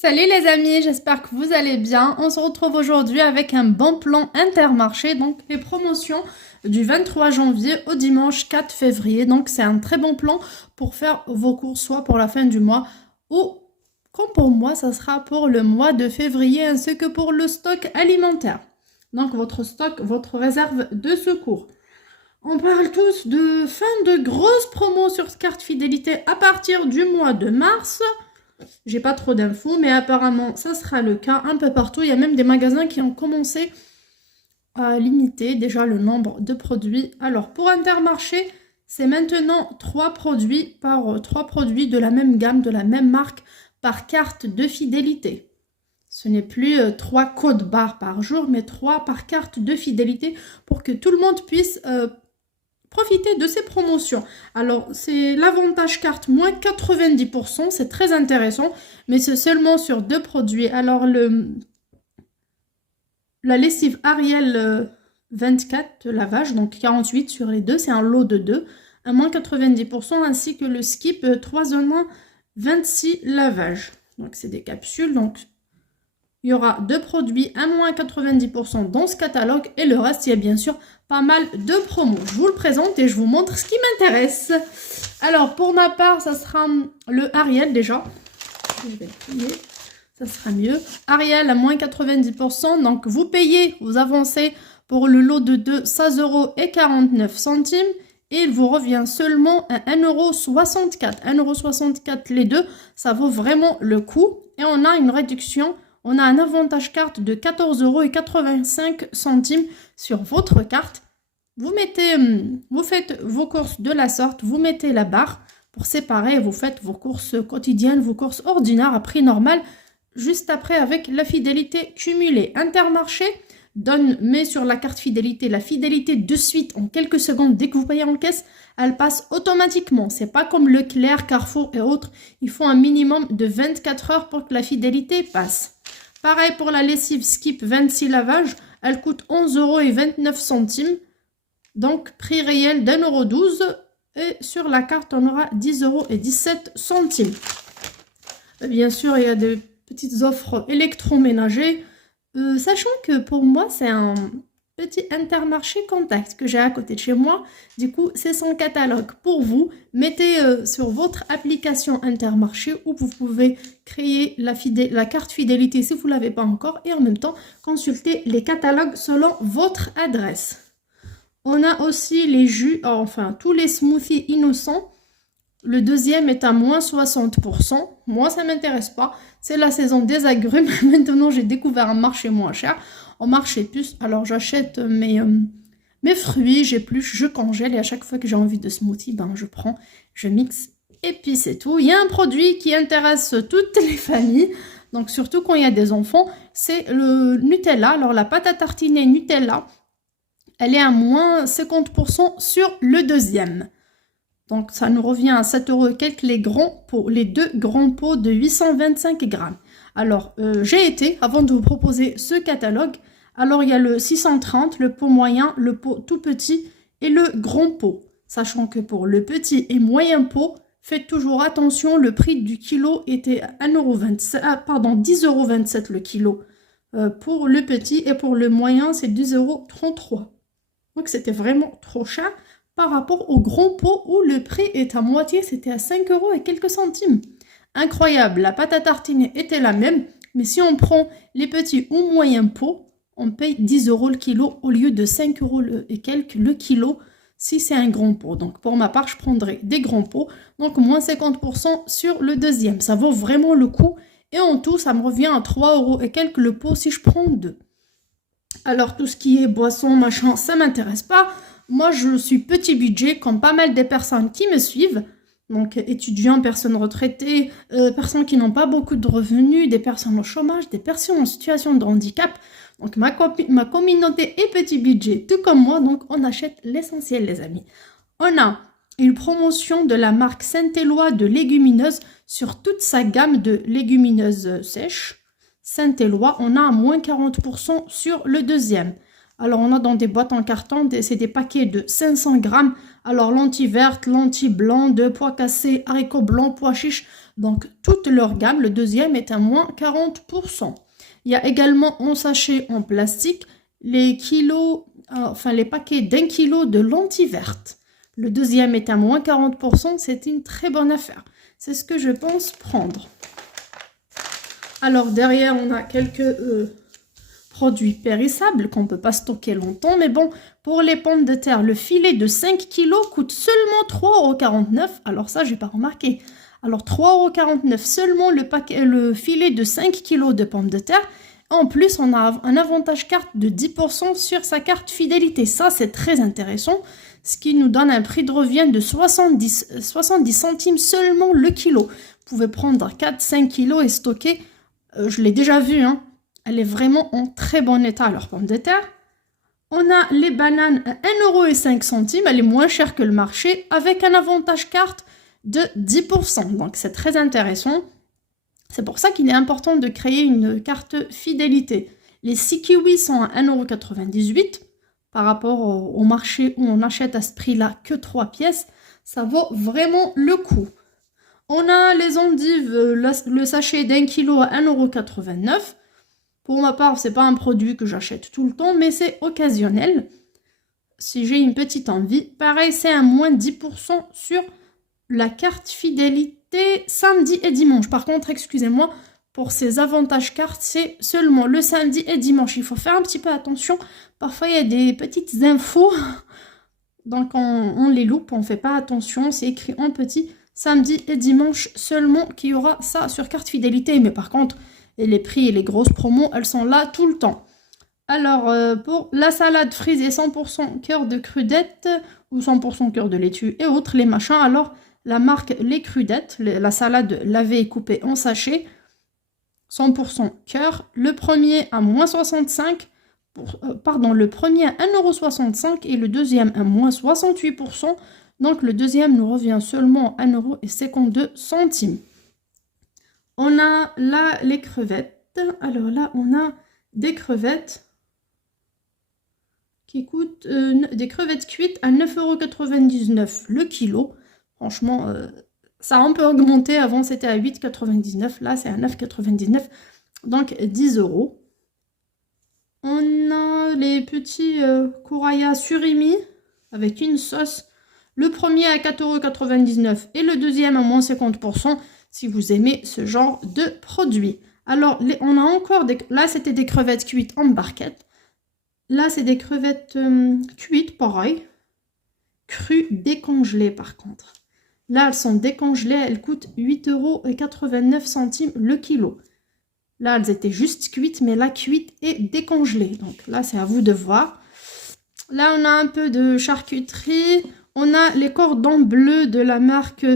Salut les amis, j'espère que vous allez bien. On se retrouve aujourd'hui avec un bon plan Intermarché, donc les promotions du 23 janvier au dimanche 4 février. Donc c'est un très bon plan pour faire vos courses, soit pour la fin du mois ou comme pour moi, ça sera pour le mois de février ainsi que pour le stock alimentaire. Donc votre stock, votre réserve de secours. On parle tous de fin de grosses promos sur carte fidélité à partir du mois de mars. J'ai pas trop d'infos, mais apparemment, ça sera le cas un peu partout. Il y a même des magasins qui ont commencé à limiter déjà le nombre de produits. Alors, pour Intermarché, c'est maintenant 3 produits par 3 produits de la même gamme, de la même marque, par carte de fidélité. Ce n'est plus 3 codes barres par jour, mais 3 par carte de fidélité pour que tout le monde puisse profiter de ces promotions. Alors, c'est l'avantage carte moins 90%, c'est très intéressant, mais c'est seulement sur 2 produits. Alors, la lessive Ariel 24 de lavage, donc 48 sur les deux, c'est un lot de 2, à moins 90%, ainsi que le Skip 3 en 1, 26 lavages. Donc, c'est des capsules, donc il y aura 2 produits à moins 90% dans ce catalogue et le reste, il y a bien sûr pas mal de promos. Je vous le présente et je vous montre ce qui m'intéresse. Alors, pour ma part, ça sera le Ariel déjà. Je vais plier, ça sera mieux. Ariel à moins 90%, donc vous payez, vous avancez pour le lot de 2, 16,49 € et il vous revient seulement à 1,64 €. 1,64 € les deux, ça vaut vraiment le coup. Et on a une réduction. On a un avantage carte de 14,85 € sur votre carte. Vous faites vos courses de la sorte, vous mettez la barre pour séparer et vous faites vos courses quotidiennes, vos courses ordinaires à prix normal, juste après avec la fidélité cumulée. Intermarché met sur la carte fidélité la fidélité de suite en quelques secondes. Dès que vous payez en caisse, elle passe automatiquement. C'est pas comme Leclerc, Carrefour et autres. Il faut un minimum de 24 heures pour que la fidélité passe. Pareil pour la lessive Skip 26 lavages, elle coûte 11,29 €. Donc prix réel d'1,12 € et sur la carte on aura 10,17 €. Bien sûr, il y a des petites offres électroménagers. Sachant que pour moi, c'est un petit Intermarché Contact que j'ai à côté de chez moi. Du coup, c'est son catalogue pour vous. Mettez sur votre application Intermarché où vous pouvez créer la carte fidélité si vous ne l'avez pas encore et en même temps consulter les catalogues selon votre adresse. On a aussi les jus, enfin tous les smoothies innocents. Le deuxième est à moins 60%. Moi, ça ne m'intéresse pas. C'est la saison des agrumes. Maintenant, j'ai découvert un marché moins cher. Au marché plus, alors j'achète mes fruits, j'épluche, je congèle et à chaque fois que j'ai envie de smoothie, ben, je prends, je mixe et puis c'est tout. Il y a un produit qui intéresse toutes les familles, donc surtout quand il y a des enfants, c'est le Nutella. Alors la pâte à tartiner Nutella, elle est à moins 50% sur le deuxième. Donc, ça nous revient à 7 € et quelques les grands pots, les 2 grands pots de 825 grammes. Alors, j'ai été, avant de vous proposer ce catalogue, alors il y a le 630, le pot moyen, le pot tout petit et le grand pot. Sachant que pour le petit et moyen pot, faites toujours attention, le prix du kilo était à 10,27 € le kilo. Pour le petit et pour le moyen, c'est 10,33 €. Donc, c'était vraiment trop cher par rapport au grand pot où le prix est à moitié, c'était à 5 € et quelques centimes. Incroyable, la pâte à tartiner était la même, mais si on prend les petits ou moyens pots, on paye 10 € le kilo au lieu de 5 € et quelques le kilo si c'est un grand pot. Donc pour ma part, je prendrai des grands pots, donc moins 50% sur le deuxième. Ça vaut vraiment le coup et en tout, ça me revient à 3 € et quelques le pot si je prends 2. Alors tout ce qui est boisson, machin, ça m'intéresse pas. Moi, je suis petit budget, comme pas mal des personnes qui me suivent. Donc, étudiants, personnes retraitées, personnes qui n'ont pas beaucoup de revenus, des personnes au chômage, des personnes en situation de handicap. Donc, ma communauté est petit budget, tout comme moi. Donc, on achète l'essentiel, les amis. On a une promotion de la marque Saint-Éloi de légumineuses sur toute sa gamme de légumineuses sèches. Saint-Éloi, on a à moins 40% sur le deuxième. Alors, on a dans des boîtes en carton, c'est des paquets de 500 grammes. Alors, lentilles vertes, lentilles blancs, de pois cassés, haricots blancs, pois chiches. Donc, toute leur gamme. Le deuxième est à moins 40%. Il y a également en sachet en plastique les paquets d'1 kilo de lentilles vertes. Le deuxième est à moins 40%. C'est une très bonne affaire. C'est ce que je pense prendre. Alors, derrière, on a quelques produits périssables qu'on ne peut pas stocker longtemps. Mais bon, pour les pommes de terre, le filet de 5 kg coûte seulement 3,49 €. Alors ça, je n'ai pas remarqué. Alors 3,49 € seulement le filet de 5 kg de pommes de terre. En plus, on a un avantage carte de 10% sur sa carte fidélité. Ça, c'est très intéressant. Ce qui nous donne un prix de revient de 70 centimes seulement le kilo. Vous pouvez prendre 4-5 kg et stocker. Je l'ai déjà vu, hein. Elle est vraiment en très bon état, leur pomme de terre. On a les bananes à 1,05 €. Elle est moins chère que le marché avec un avantage carte de 10%. Donc, c'est très intéressant. C'est pour ça qu'il est important de créer une carte fidélité. Les 6 kiwis sont à 1,98 € par rapport au marché où on achète à ce prix-là que 3 pièces. Ça vaut vraiment le coup. On a les endives, le sachet d'1 kilo à 1,89 €. Pour ma part, ce n'est pas un produit que j'achète tout le temps, mais c'est occasionnel. Si j'ai une petite envie. Pareil, c'est à moins 10% sur la carte fidélité samedi et dimanche. Par contre, excusez-moi, pour ces avantages cartes, c'est seulement le samedi et dimanche. Il faut faire un petit peu attention. Parfois, il y a des petites infos. Donc, on les loupe, on ne fait pas attention. C'est écrit en petit samedi et dimanche seulement qu'il y aura ça sur carte fidélité. Mais par contre, les prix et les grosses promos, elles sont là tout le temps. Alors, pour la salade frisée 100% cœur de crudette ou 100% cœur de laitue et autres, les machins, alors la marque Les Crudettes, la salade lavée et coupée en sachet, 100% cœur. Le premier à moins 65, le premier à 1,65 € et le deuxième à moins 68%. Donc, le deuxième nous revient seulement à 1,52 €. On a là les crevettes. Alors là, on a des crevettes qui coûtent des crevettes cuites à 9,99 € le kilo. Franchement, ça a un peu augmenté. Avant, c'était à 8,99 €. Là, c'est à 9,99 €. Donc, 10 €. On a les petits kuraya surimi avec une sauce. Le premier à 4,99 € et le deuxième à moins 50%. Si vous aimez ce genre de produit. Alors, on a encore là, c'était des crevettes cuites en barquette. Là, c'est des crevettes cuites, pareil. Crues, décongelées, par contre. Là, elles sont décongelées. Elles coûtent 8,89 € le kilo. Là, elles étaient juste cuites, mais la cuite est décongelée. Donc là, c'est à vous de voir. Là, on a un peu de charcuterie. On a les cordons bleus de la marque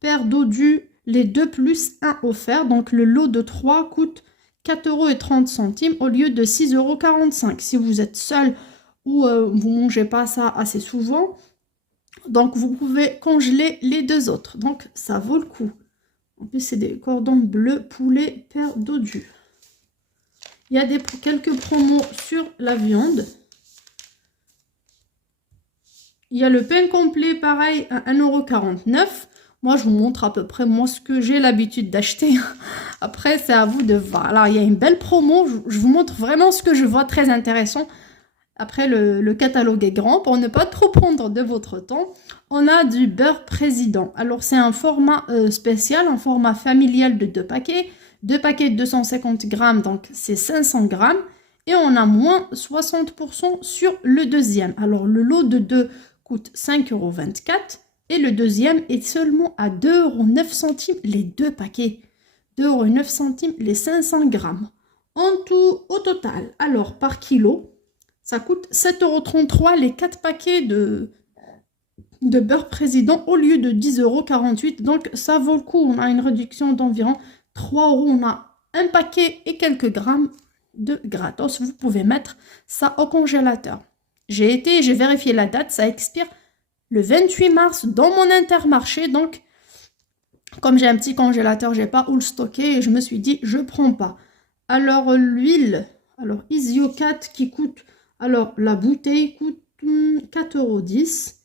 Père Dodu. Les 2 plus 1 offert. Donc, le lot de 3 coûte 4,30 € au lieu de 6,45 €. Si vous êtes seul ou vous ne mangez pas ça assez souvent, donc vous pouvez congeler les 2 autres. Donc, ça vaut le coup. En plus, c'est des cordons bleus poulet Père Dodu. Il y a quelques promos sur la viande. Il y a le pain complet, pareil, à 1,49 €. Moi, je vous montre à peu près ce que j'ai l'habitude d'acheter. Après, c'est à vous de voir. Alors, il y a une belle promo. Je vous montre vraiment ce que je vois très intéressant. Après, le catalogue est grand. Pour ne pas trop prendre de votre temps, on a du beurre président. Alors, c'est un format spécial, un format familial de 2 paquets. 2 paquets de 250 grammes, donc c'est 500 grammes. Et on a moins 60% sur le deuxième. Alors, le lot de 2 coûte 5,24 € et le deuxième est seulement à 2,09 € les 2 paquets. 2,09 € les 500 grammes. En tout, au total, alors par kilo, ça coûte 7,33 € les 4 paquets de beurre président au lieu de 10,48 €. Donc ça vaut le coup, on a une réduction d'environ 3 €. On a un paquet et quelques grammes de gratos. Vous pouvez mettre ça au congélateur. J'ai vérifié la date, ça expire le 28 mars dans mon Intermarché. Donc, comme j'ai un petit congélateur, j'ai pas où le stocker et je me suis dit, je prends pas. Alors, l'huile, Isiocat qui coûte Alors, la bouteille coûte 4,10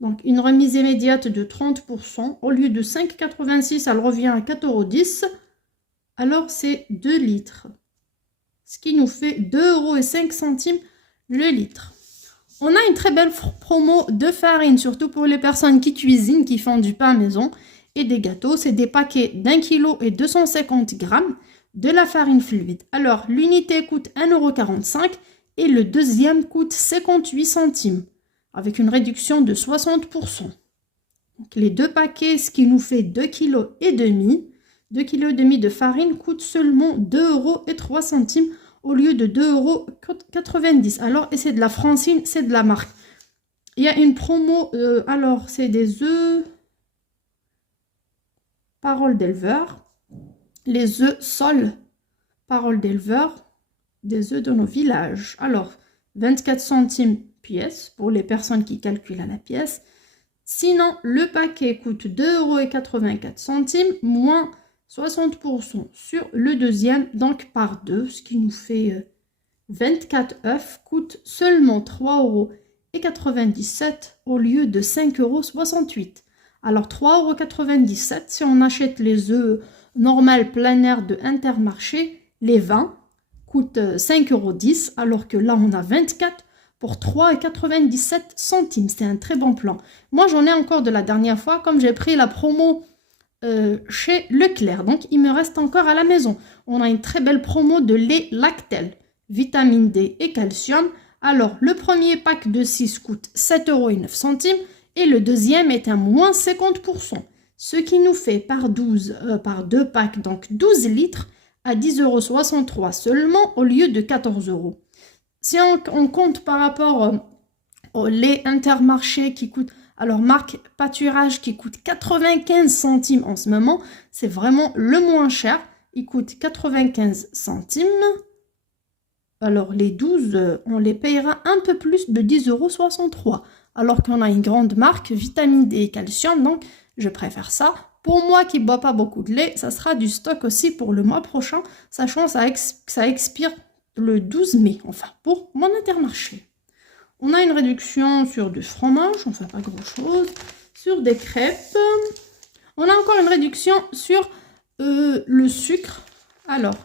€. Donc, une remise immédiate de 30%. Au lieu de 5,86 €, elle revient à 4,10 €. Alors, c'est 2 litres. Ce qui nous fait 2,05 € le litre. On a une très belle promo de farine, surtout pour les personnes qui cuisinent, qui font du pain maison et des gâteaux. C'est des paquets d'1 kg et 250 grammes de la farine fluide. Alors, l'unité coûte 1,45 € et le deuxième coûte 58 centimes, avec une réduction de 60%. Donc, les deux paquets, ce qui nous fait 2,5 kg. 2,5 kg de farine coûte seulement 2,03 € au lieu de 2,90 €. Alors, et c'est de la Francine, c'est de la marque. Il y a une promo, alors c'est des œufs Parole d'éleveur. Les œufs Sol Parole d'éleveur, des œufs de nos villages. Alors, 24 centimes pièce pour les personnes qui calculent à la pièce. Sinon, le paquet coûte 2,84 € moins 60% sur le deuxième, donc par 2, ce qui nous fait 24 œufs, coûte seulement 3,97 € au lieu de 5,68 €. Alors 3,97 € si on achète les œufs normales planaires de Intermarché, les 20 coûtent 5,10 € alors que là on a 24 pour 3,97 centimes. C'est un très bon plan. Moi j'en ai encore de la dernière fois comme j'ai pris la promo chez Leclerc. Donc, il me reste encore à la maison. On a une très belle promo de lait Lactel, vitamine D et calcium. Alors, le premier pack de 6 coûte 7,09 € et le deuxième est à moins 50%. Ce qui nous fait par 2 packs, donc 12 litres à 10,63 € seulement au lieu de 14 €. Si on compte par rapport au lait Intermarché qui coûte... Alors, marque Pâturage qui coûte 95 centimes en ce moment, c'est vraiment le moins cher. Il coûte 95 centimes. Alors, les 12, on les payera un peu plus de 10,63 €. Alors qu'on a une grande marque, vitamine D et calcium, donc je préfère ça. Pour moi qui ne bois pas beaucoup de lait, ça sera du stock aussi pour le mois prochain, sachant que ça expire le 12 mai, enfin, pour mon Intermarché. On a une réduction sur du fromage, enfin pas grand chose, sur des crêpes. On a encore une réduction sur le sucre. Alors,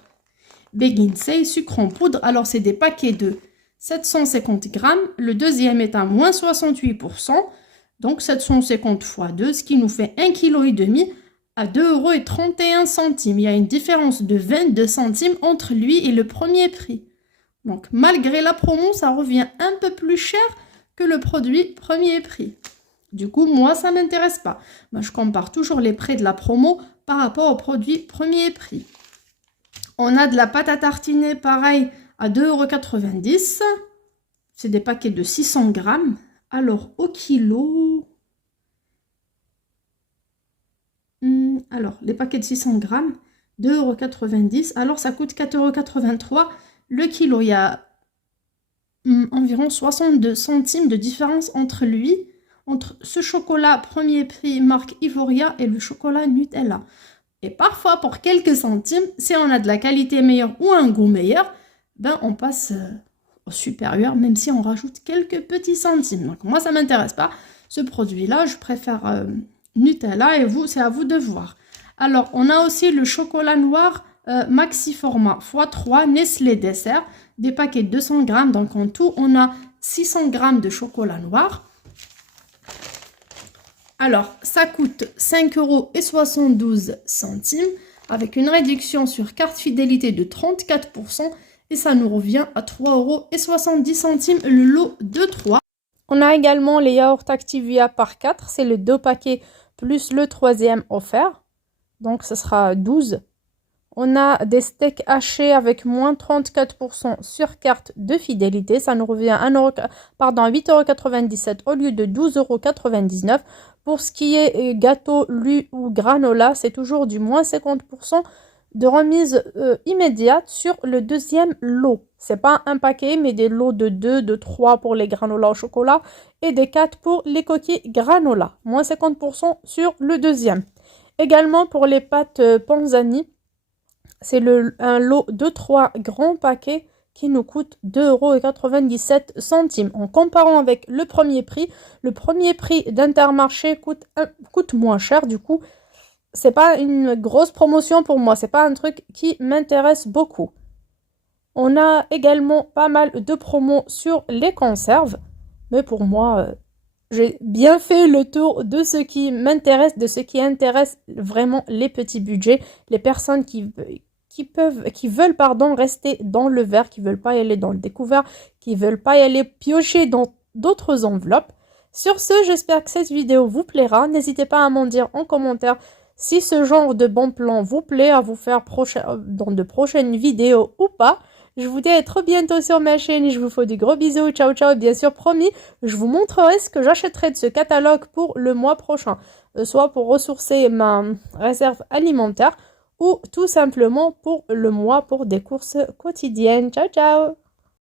Beguinsey, sucre en poudre. Alors, c'est des paquets de 750 grammes. Le deuxième est à moins 68%. Donc, 750 x 2, ce qui nous fait 1,5 kg à 2,31 €. Il y a une différence de 22 centimes entre lui et le premier prix. Donc, malgré la promo, ça revient un peu plus cher que le produit premier prix. Du coup, moi, ça ne m'intéresse pas. Moi, je compare toujours les prix de la promo par rapport au produit premier prix. On a de la pâte à tartiner, pareil, à 2,90 €. C'est des paquets de 600 grammes. Alors, au kilo... Alors, les paquets de 600 grammes, 2,90 €. Alors, ça coûte 4,83 € le kilo. Il y a environ 62 centimes de différence entre ce chocolat premier prix marque Ivoria et le chocolat Nutella. Et parfois, pour quelques centimes, si on a de la qualité meilleure ou un goût meilleur, ben on passe au supérieur, même si on rajoute quelques petits centimes. Donc moi, ça ne m'intéresse pas. Ce produit-là, je préfère Nutella et vous, c'est à vous de voir. Alors, on a aussi le chocolat noir maxi format x3 Nestlé Dessert, des paquets de 200 grammes. Donc en tout, on a 600 grammes de chocolat noir. Alors, ça coûte 5,72 € avec une réduction sur carte fidélité de 34% et ça nous revient à 3,70 € le lot de 3. On a également les yaourts Activia par 4, c'est le 2 paquets plus le troisième offert. Donc, ce sera 12. On a des steaks hachés avec moins 34% sur carte de fidélité. Ça nous revient à 8,97 € au lieu de 12,99 €. Pour ce qui est gâteau, lu ou granola, c'est toujours du moins 50% de remise immédiate sur le deuxième lot. C'est pas un paquet, mais des lots de 2, de 3 pour les granolas au chocolat et des 4 pour les coquilles granola. Moins 50% sur le deuxième. Également pour les pâtes Panzani, c'est un lot de 3 grands paquets qui nous coûte 2,97 €. En comparant avec le premier prix d'Intermarché coûte moins cher. Du coup, c'est pas une grosse promotion pour moi. C'est pas un truc qui m'intéresse beaucoup. On a également pas mal de promos sur les conserves. Mais pour moi, j'ai bien fait le tour de ce qui m'intéresse, de ce qui intéresse vraiment les petits budgets, les personnes qui veulent rester dans le vert, qui veulent pas y aller dans le découvert, qui veulent pas y aller piocher dans d'autres enveloppes. Sur ce, j'espère que cette vidéo vous plaira. N'hésitez pas à m'en dire en commentaire si ce genre de bon plan vous plaît, à vous faire dans de prochaines vidéos ou pas. Je vous dis à très bientôt sur ma chaîne et je vous fais de gros bisous. Ciao, ciao. Et bien sûr, promis, je vous montrerai ce que j'achèterai de ce catalogue pour le mois prochain. Soit pour ressourcer ma réserve alimentaire ou tout simplement pour le mois pour des courses quotidiennes. Ciao, ciao.